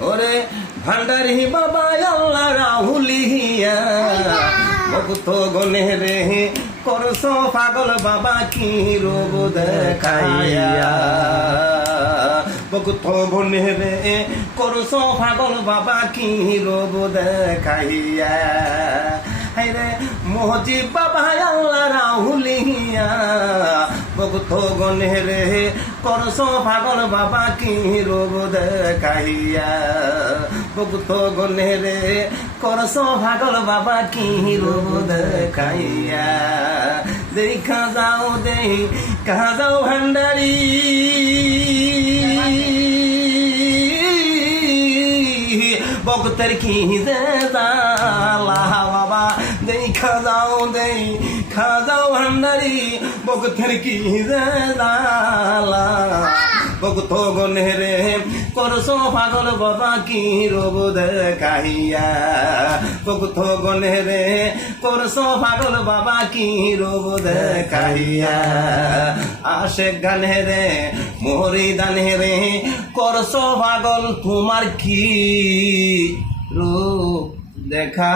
ওরে ভান্ডারি বাবা আল্লাহ রাহুলিয়া ভক্ত গনে রে করছো পাগল বাবা কি রূপ দেখাইয়া ভক্ত গনে রে করছো পাগল বাবা কি রূপ দেখাইয়া রে মহজিব বাবা আল্লাহ রাহুলিয়া ভক্ত গনে রে করছো পাগল বাবা কি রূপ দেখাইয়া ভক্ত গনে রে করছো পাগল বাবা কি রূপ দেখাইয়া দেখা যাও ভান্ডারি ভক্তের কি যে জালা বাবা দেখা যাও ভান্ডারি ভক্তের কি যে জালা ভক্ত গনে রে করছো পাগল বাবা কি রূপ দেখাইয়া ভক্ত গনে রে করছো পাগল বাবা কি রূপ দেখাইয়া আশে গানে রে মোহরি দানে রে করছো পাগল তোমার কি রূপ দেখা